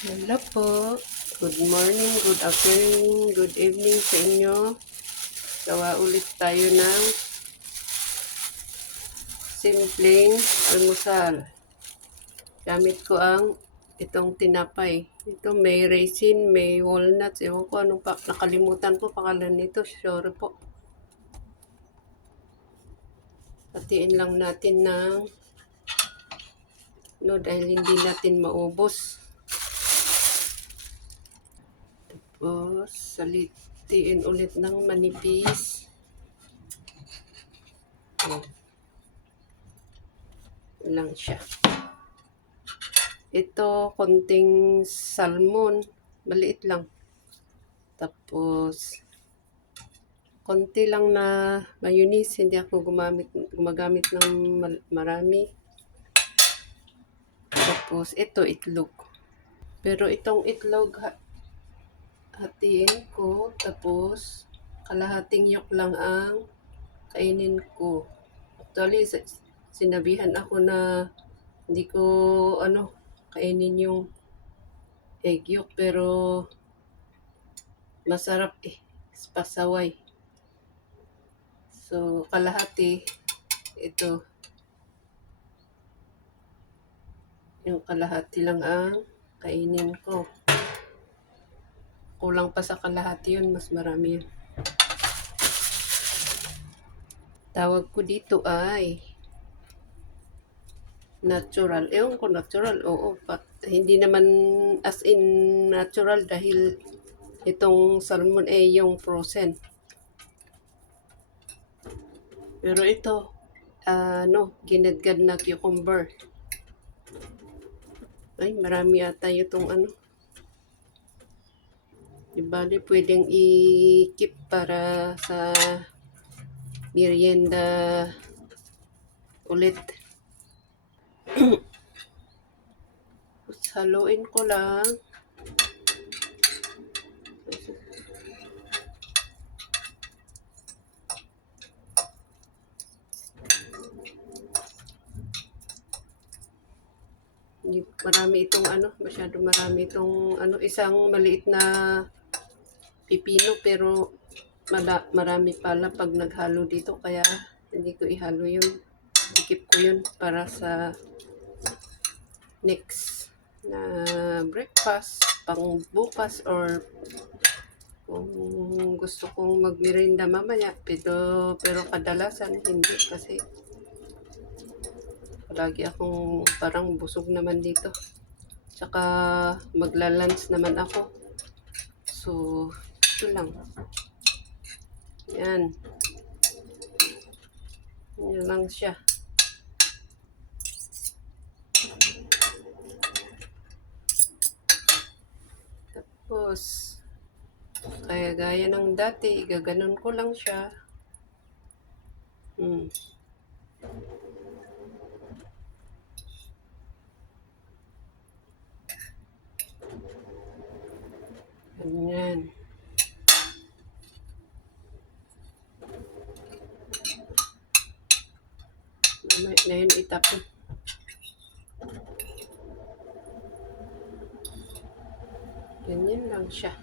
Hello po. Good morning, good afternoon, good evening sa inyo. Gawa ulit tayo ng simpleng almusal. Gamit ko ang itong tinapay. Ito may raisin, may walnuts. Ewan ko anong nakalimutan ko pangalan nito. Sorry po. Hatiin lang natin ng dahil hindi natin maubos. Tapos, salitiin ulit ng manipis. Oh, lang siya. Ito, konting salmon. Maliit lang. Tapos, konti lang na mayonnaise. Hindi ako gumagamit ng marami. Tapos, ito, itlog. Pero itong itlog, hatiin ko. Tapos, kalahating yolk lang ang kainin ko. Actually, sinabihan ako na hindi ko, kainin yung egg yolk. Pero, masarap pasaway. So, kalahati, ito, yung kalahati lang ang kainin ko. Kulang pa sa kalahati yun, mas marami yun. Tawag ko dito ay natural. Ewan ko natural, oo. Hindi naman as in natural dahil itong salmon yung frozen. Pero ito, ginadgad na cucumber. Ay, marami ata itong Di bali, pwedeng i-keep para sa merienda ulit. Haluin ko lang. Marami itong masyado marami itong isang maliit na pipino pero marami pala pag naghalo dito kaya hindi ko ihalo yun. Ikip ko yun para sa next na breakfast pang bukas or kung gusto kong magmerienda mamaya pero kadalasan hindi kasi palagi akong parang busog naman dito. Tsaka magla-lunch naman ako. So, ito lang. Yan. Yan lang siya. Tapos, kaya gaya ng dati, gaganon ko lang siya. Ganyan. Mamaya na yun itapon. Ganyan lang siya.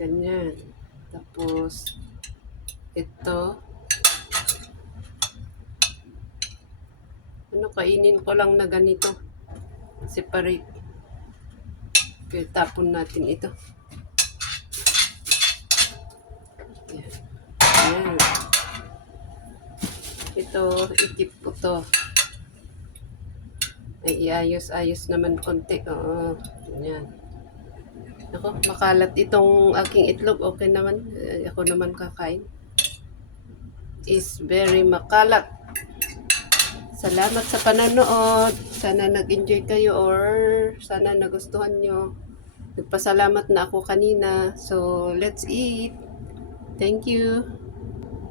Ganyan. Tapos, ito, kainin ko lang na ganito. Separate. Kaya tapon natin ito. Yan. Ito, ikip ko to. Ay, iayos-ayos naman konti. Oo, yan. Ako, makalat itong aking itlog. Okay naman. Ako naman kakain. Is very makalat. Salamat sa panonood. Sana nag-enjoy kayo or sana nagustuhan nyo. Nagpasalamat na ako kanina. So, let's eat. Thank you.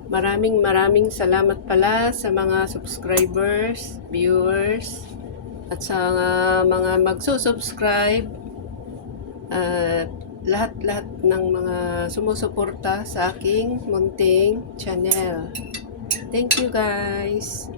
Maraming salamat pala sa mga subscribers, viewers, at sa mga magsusubscribe at lahat-lahat ng mga sumusuporta sa aking munting channel. Thank you guys!